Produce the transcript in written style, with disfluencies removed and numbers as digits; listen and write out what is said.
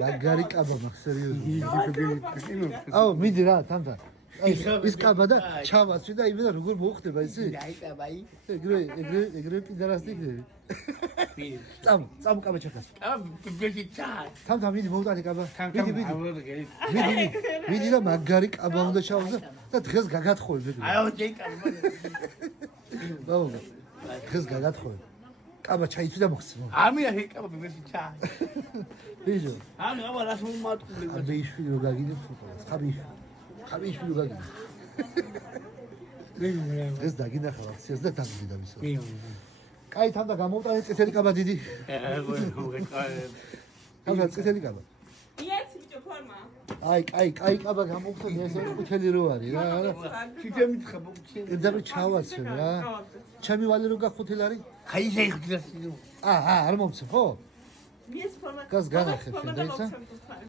მაგარი კაბა მაქვს სერიოზულად. აუ, მიდი რა, თამთა. ის კაბა და ჩავაცვი და იმენა როგორ მოხდება ისი? ეგრე პიდარასტი იქნები. წამ კაბა ჩაქას. თამთა მიდი მოვტანი კაბა. მიდი და მაგარი კაბა უნდა ჩავაზა და დღეს გაგათხოვებ ეგრე. აუ ჯეკაბა. ბაბა. დღეს გაგათხოვებ. კაბა ჩაიცვი და მოხსნო. ამია ეკაბა ბებეთი ჩა. ბიჟო. ამ აბა რას მომატყული. აბეიშვილი რო გაგიდებ ფუტბოლს. ხაბიშვილი რო გაგიდებ. დღეს დაგინახავ აქციას და დაგიდე მისო. კაი თამდა გამოვტანე წითელი კაბა დიდი. თამდა წითელი კაბა. იეცი ბიჭო ფორმა. კაი კაბა გამოვხსენე ესე ყუთელი რო არის რა. ჩიტემით ხაბო ჩი. ედაბი ჩავაცე რა. ჩემი ვალი რო გახუთელი არის? აი ესე ხდას. არ მომცე ხო? იეცი ფორმა. გას განახებ შენ და ისა?